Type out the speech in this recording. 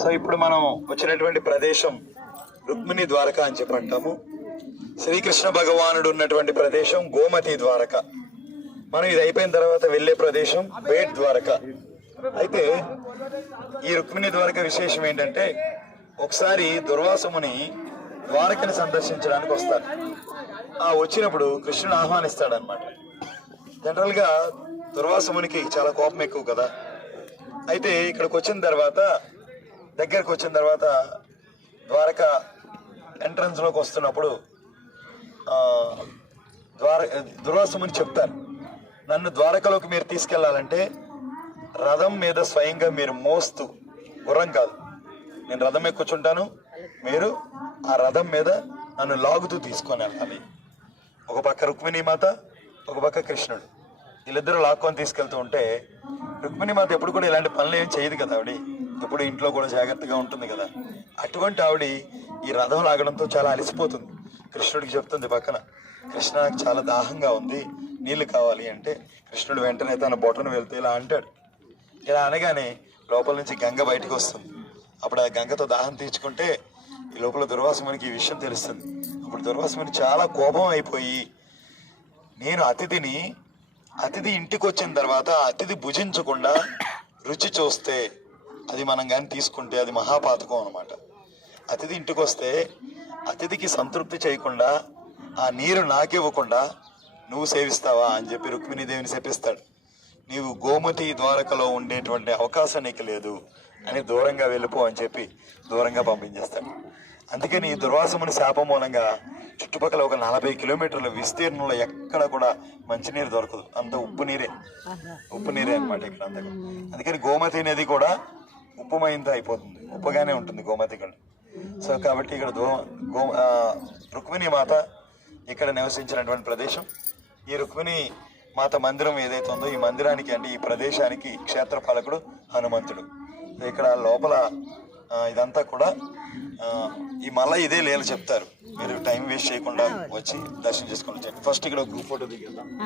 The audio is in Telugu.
సో ఇప్పుడు మనం వచ్చినటువంటి ప్రదేశం రుక్మిణి ద్వారక అని చెప్పి అంటాము. శ్రీకృష్ణ భగవానుడు ఉన్నటువంటి ప్రదేశం గోమతి ద్వారక. మనం ఇది అయిపోయిన తర్వాత వెళ్లే ప్రదేశం బేట్ ద్వారక. అయితే ఈ రుక్మిణి ద్వారక విశేషం ఏంటంటే, ఒకసారి దుర్వాసముని ద్వారకని సందర్శించడానికి వస్తారు. ఆ వచ్చినప్పుడు కృష్ణుడు ఆహ్వానిస్తాడనమాట. జనరల్ గా దుర్వాసమునికి చాలా కోపం ఎక్కువ కదా. అయితే ఇక్కడికి వచ్చిన తర్వాత, దగ్గరకు వచ్చిన తర్వాత ద్వారక ఎంట్రన్స్ లోకి వస్తున్నప్పుడు దుర్వాసముని చెప్తారు, నన్ను ద్వారకలోకి మీరు తీసుకెళ్లాలంటే రథం మీద స్వయంగా మీరు మోస్తూ, గుర్రం కాదు, నేను రథం మీద కూర్చుంటాను, మీరు ఆ రథం మీద నన్ను లాగుతూ తీసుకొని వెళ్ళాలి. ఒక పక్క రుక్మిణీ మాత, ఒక పక్క కృష్ణుడు, వీళ్ళిద్దరూ లాక్కొని తీసుకెళ్తూ ఉంటే, రుక్మిణీ మాత ఎప్పుడు కూడా ఇలాంటి పనులు ఏం చేయదు కదా. ఆవిడ ఎప్పుడు ఇంట్లో కూడా జాగ్రత్తగా ఉంటుంది కదా. అటువంటి ఆవిడ ఈ రథం లాగడంతో చాలా అలసిపోతుంది. కృష్ణుడికి చెప్తుంది పక్కన, కృష్ణ నాకు చాలా దాహంగా ఉంది, నీళ్లు కావాలి అంటే, కృష్ణుడు వెంటనే తన బొటను వెళ్తే ఇలా అంటాడు. ఇలా అనగానే లోపల నుంచి గంగ బయటకు వస్తుంది. అప్పుడు ఆ గంగతో దాహం తీర్చుకుంటే ఈ లోపల దుర్వాసమునికి ఈ విషయం తెలుస్తుంది. అప్పుడు దుర్వాసముని చాలా కోపం అయిపోయి, నేను అతిథి ఇంటికి వచ్చిన తర్వాత అతిథి భుజించకుండా రుచి చూస్తే, అది మనం కానీ తీసుకుంటే అది మహాపాతకం అనమాట. అతిథి ఇంటికి వస్తే అతిథికి సంతృప్తి చేయకుండా ఆ నీరు నాకివ్వకుండా నువ్వు సేవిస్తావా అని చెప్పి రుక్మిణీదేవిని శపిస్తాడు. నీవు గోమతి ద్వారకలో ఉండేటువంటి అవకాశం నీకు లేదు అని దూరంగా వెళ్ళిపో అని చెప్పి దూరంగా పంపించేస్తాడు. అందుకని దుర్వాసముని శాపం మూలంగా చుట్టుపక్కల ఒక 40 కిలోమీటర్ల విస్తీర్ణంలో ఎక్కడ కూడా మంచినీరు దొరకదు. అంత ఉప్పు నీరే అనమాట ఇక్కడ అంతా. అందుకని గోమతి నది కూడా ఉప్పుమయంతో అయిపోతుంది, ఉప్పుగానే ఉంటుంది గోమతి కూడా. సో కాబట్టి ఇక్కడ రుక్మిణీ మాత ఇక్కడ నివసించినటువంటి ప్రదేశం. ఈ రుక్మిణీ మాత మందిరం ఏదైతే ఉందో, ఈ మందిరానికి అంటే ఈ ప్రదేశానికి క్షేత్రపాలకుడు హనుమంతుడు. ఇక్కడ లోపల ఇదంతా కూడా మళ్ళీ ఇదే లీల చెప్తారు. మీరు టైం వేస్ట్ చేయకుండా వచ్చి దర్శనం చేసుకుని. ఫస్ట్ ఇక్కడ గ్రూప్ ఫోటో దిగేద్దాం.